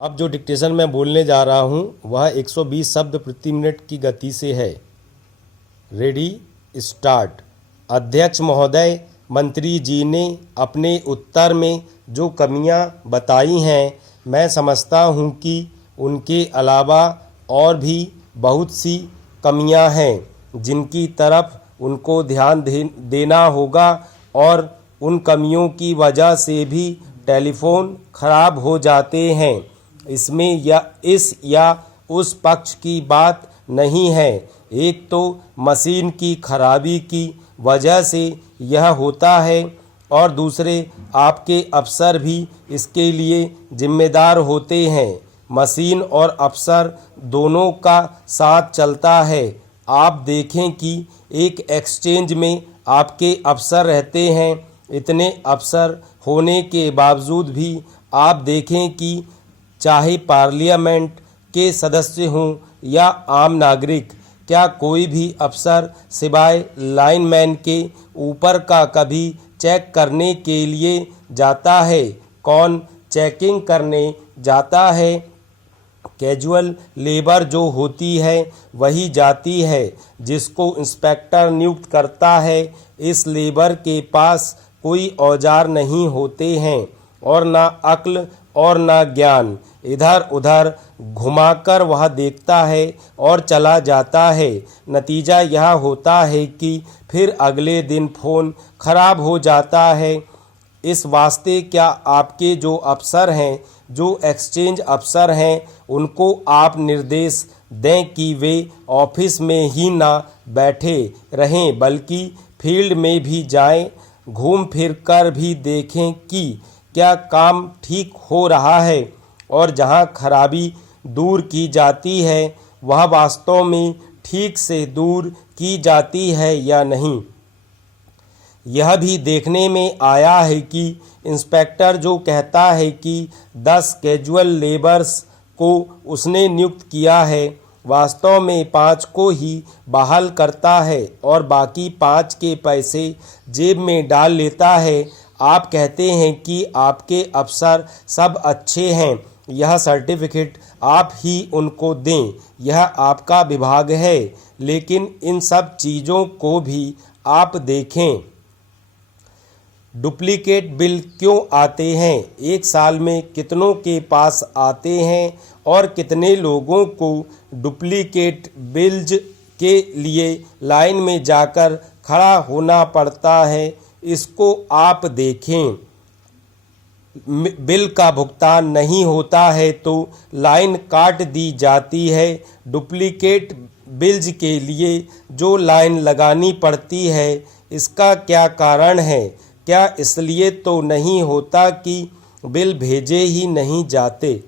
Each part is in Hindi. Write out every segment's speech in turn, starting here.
अब जो डिक्टेशन मैं बोलने जा रहा हूँ वह 120 शब्द प्रति मिनट की गति से है। Ready start. अध्यक्ष महोदय, मंत्री जी ने अपने उत्तर में जो कमियां बताई हैं, मैं समझता हूं कि उनके अलावा और भी बहुत सी कमियां हैं जिनकी तरफ उनको ध्यान देना होगा और उन कमियों की वजह से भी टेलीफोन खराब हो जाते हैं। इसमें या उस पक्ष की बात नहीं है। एक तो मशीन की खराबी की वजह से यह होता है और दूसरे आपके अफसर भी इसके लिए जिम्मेदार होते हैं। मशीन और अफसर दोनों का साथ चलता है। आप देखें कि एक एक्सचेंज में आपके अफसर रहते हैं। इतने अफसर होने के बावजूद भी आप देखें कि चाहे पार्लियामेंट के सदस्य हों या आम नागरिक, क्या कोई भी अफसर सिवाय लाइनमैन के ऊपर का कभी चेक करने के लिए जाता है? कौन चेकिंग करने जाता है? कैजुअल लेबर जो होती है वही जाती है, जिसको इंस्पेक्टर नियुक्त करता है। इस लेबर के पास कोई औजार नहीं होते हैं और ना अक्ल और ना ज्ञान। इधर उधर घुमाकर वह देखता है और चला जाता है। नतीजा यह होता है कि फिर अगले दिन फ़ोन खराब हो जाता है। इस वास्ते क्या आपके जो अफसर हैं, जो एक्सचेंज अफसर हैं, उनको आप निर्देश दें कि वे ऑफिस में ही ना बैठे रहें बल्कि फील्ड में भी जाएं, घूम फिर कर भी देखें कि क्या काम ठीक हो रहा है और जहां खराबी दूर की जाती है वह वास्तव में ठीक से दूर की जाती है या नहीं। यह भी देखने में आया है कि इंस्पेक्टर जो कहता है कि 10 कैजुअल लेबर्स को उसने नियुक्त किया है, वास्तव में 5 को ही बहाल करता है और बाकी 5 के पैसे जेब में डाल लेता है। आप कहते हैं कि आपके अफसर सब अच्छे हैं, यह सर्टिफिकेट आप ही उनको दें, यह आपका विभाग है। लेकिन इन सब चीज़ों को भी आप देखें। डुप्लीकेट बिल क्यों आते हैं? एक साल में कितनों के पास आते हैं और कितने लोगों को डुप्लीकेट बिल्स के लिए लाइन में जाकर खड़ा होना पड़ता है, इसको आप देखें। बिल का भुगतान नहीं होता है तो लाइन काट दी जाती है। डुप्लीकेट बिल्स के लिए जो लाइन लगानी पड़ती है, इसका क्या कारण है? क्या इसलिए तो नहीं होता कि बिल भेजे ही नहीं जाते?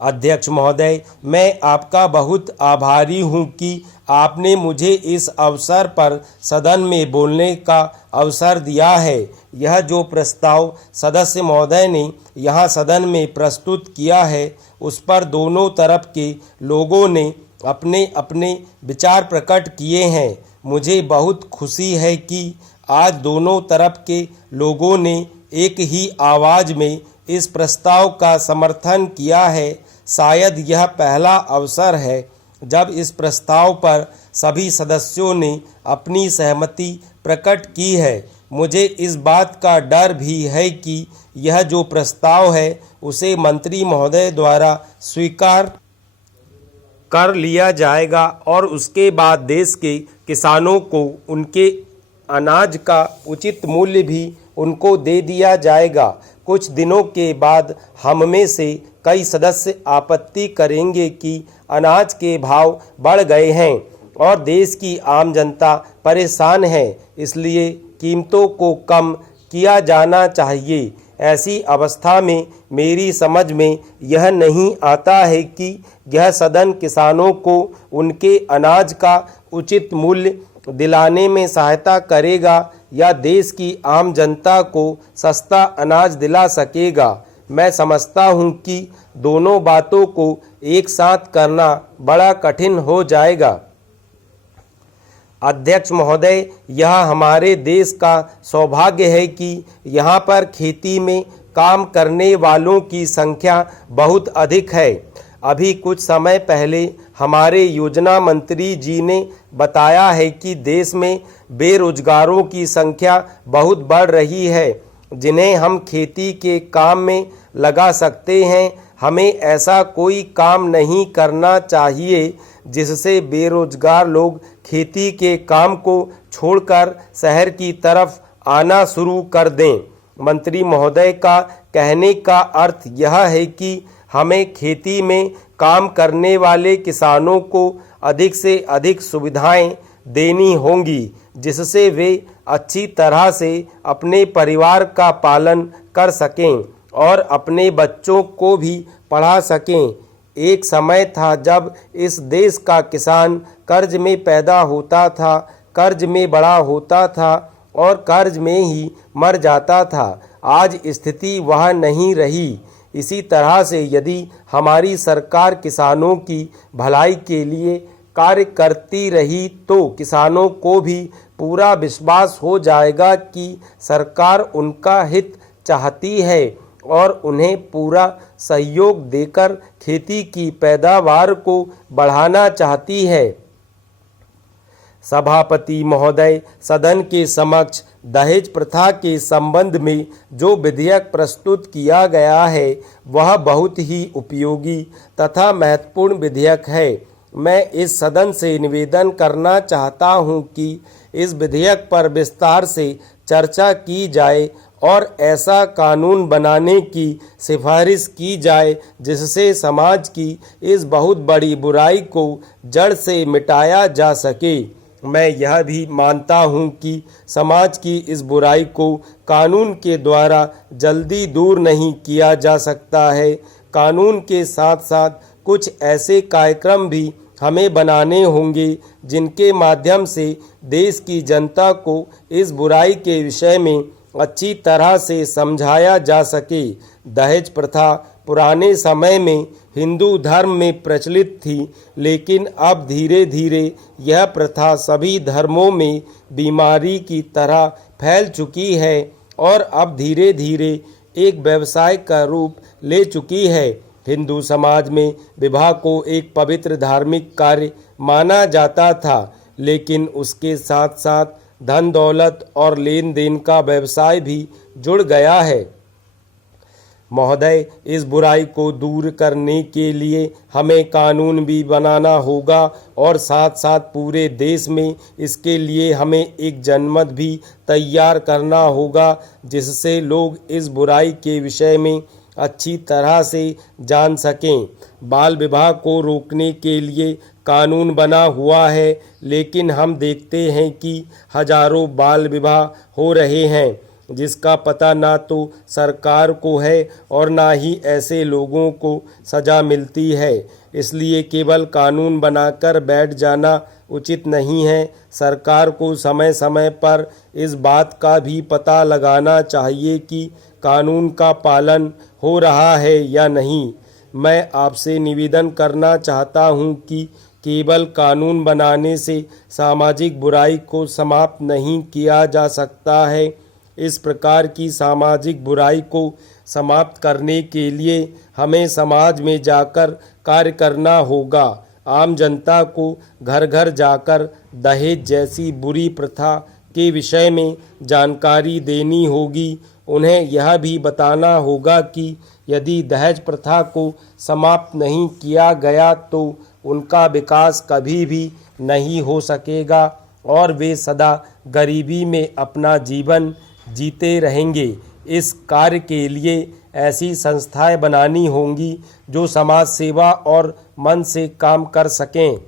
अध्यक्ष महोदय, मैं आपका बहुत आभारी हूं कि आपने मुझे इस अवसर पर सदन में बोलने का अवसर दिया है। यह जो प्रस्ताव सदस्य महोदय ने यहाँ सदन में प्रस्तुत किया है, उस पर दोनों तरफ के लोगों ने अपने अपने विचार प्रकट किए हैं। मुझे बहुत खुशी है कि आज दोनों तरफ के लोगों ने एक ही आवाज़ में इस प्रस्ताव का समर्थन किया है। शायद यह पहला अवसर है जब इस प्रस्ताव पर सभी सदस्यों ने अपनी सहमति प्रकट की है। मुझे इस बात का डर भी है कि यह जो प्रस्ताव है उसे मंत्री महोदय द्वारा स्वीकार कर लिया जाएगा और उसके बाद देश के किसानों को उनके अनाज का उचित मूल्य भी उनको दे दिया जाएगा। कुछ दिनों के बाद हम में से कई सदस्य आपत्ति करेंगे कि अनाज के भाव बढ़ गए हैं और देश की आम जनता परेशान है, इसलिए कीमतों को कम किया जाना चाहिए। ऐसी अवस्था में मेरी समझ में यह नहीं आता है कि यह सदन किसानों को उनके अनाज का उचित मूल्य दिलाने में सहायता करेगा या देश की आम जनता को सस्ता अनाज दिला सकेगा। मैं समझता हूं कि दोनों बातों को एक साथ करना बड़ा कठिन हो जाएगा। अध्यक्ष महोदय, यह हमारे देश का सौभाग्य है कि यहाँ पर खेती में काम करने वालों की संख्या बहुत अधिक है। अभी कुछ समय पहले हमारे योजना मंत्री जी ने बताया है कि देश में बेरोजगारों की संख्या बहुत बढ़ रही है, जिन्हें हम खेती के काम में लगा सकते हैं। हमें ऐसा कोई काम नहीं करना चाहिए जिससे बेरोजगार लोग खेती के काम को छोड़कर शहर की तरफ आना शुरू कर दें। मंत्री महोदय का कहने का अर्थ यह है कि हमें खेती में काम करने वाले किसानों को अधिक से अधिक सुविधाएं देनी होंगी, जिससे वे अच्छी तरह से अपने परिवार का पालन कर सकें और अपने बच्चों को भी पढ़ा सकें। एक समय था जब इस देश का किसान कर्ज में पैदा होता था, कर्ज में बड़ा होता था और कर्ज में ही मर जाता था। आज स्थिति वह नहीं रही। इसी तरह से यदि हमारी सरकार किसानों की भलाई के लिए कार्य करती रही तो किसानों को भी पूरा विश्वास हो जाएगा कि सरकार उनका हित चाहती है और उन्हें पूरा सहयोग देकर खेती की पैदावार को बढ़ाना चाहती है। सभापति महोदय, सदन के समक्ष दहेज प्रथा के संबंध में जो विधेयक प्रस्तुत किया गया है वह बहुत ही उपयोगी तथा महत्वपूर्ण विधेयक है। मैं इस सदन से निवेदन करना चाहता हूं कि इस विधेयक पर विस्तार से चर्चा की जाए और ऐसा कानून बनाने की सिफारिश की जाए जिससे समाज की इस बहुत बड़ी बुराई को जड़ से मिटाया जा सके। मैं यह भी मानता हूं कि समाज की इस बुराई को कानून के द्वारा जल्दी दूर नहीं किया जा सकता है। कानून के साथ साथ कुछ ऐसे कार्यक्रम भी हमें बनाने होंगे जिनके माध्यम से देश की जनता को इस बुराई के विषय में अच्छी तरह से समझाया जा सके। दहेज प्रथा पुराने समय में हिंदू धर्म में प्रचलित थी, लेकिन अब धीरे धीरे यह प्रथा सभी धर्मों में बीमारी की तरह फैल चुकी है और अब धीरे धीरे एक व्यवसाय का रूप ले चुकी है। हिंदू समाज में विवाह को एक पवित्र धार्मिक कार्य माना जाता था, लेकिन उसके साथ साथ धन दौलत और लेन देन का व्यवसाय भी जुड़ गया है। महोदय, इस बुराई को दूर करने के लिए हमें कानून भी बनाना होगा और साथ साथ पूरे देश में इसके लिए हमें एक जनमत भी तैयार करना होगा जिससे लोग इस बुराई के विषय में अच्छी तरह से जान सकें। बाल विवाह को रोकने के लिए कानून बना हुआ है, लेकिन हम देखते हैं कि हजारों बाल विवाह हो रहे हैं जिसका पता ना तो सरकार को है और ना ही ऐसे लोगों को सज़ा मिलती है। इसलिए केवल कानून बनाकर बैठ जाना उचित नहीं है। सरकार को समय समय पर इस बात का भी पता लगाना चाहिए कि कानून का पालन हो रहा है या नहीं। मैं आपसे निवेदन करना चाहता हूं कि केवल कानून बनाने से सामाजिक बुराई को समाप्त नहीं किया जा सकता है। इस प्रकार की सामाजिक बुराई को समाप्त करने के लिए हमें समाज में जाकर कार्य करना होगा। आम जनता को घर घर जाकर दहेज जैसी बुरी प्रथा के विषय में जानकारी देनी होगी। उन्हें यह भी बताना होगा कि यदि दहेज प्रथा को समाप्त नहीं किया गया तो उनका विकास कभी भी नहीं हो सकेगा और वे सदा गरीबी में अपना जीवन जीते रहेंगे। इस कार्य के लिए ऐसी संस्थाएं बनानी होंगी जो समाज सेवा और मन से काम कर सकें।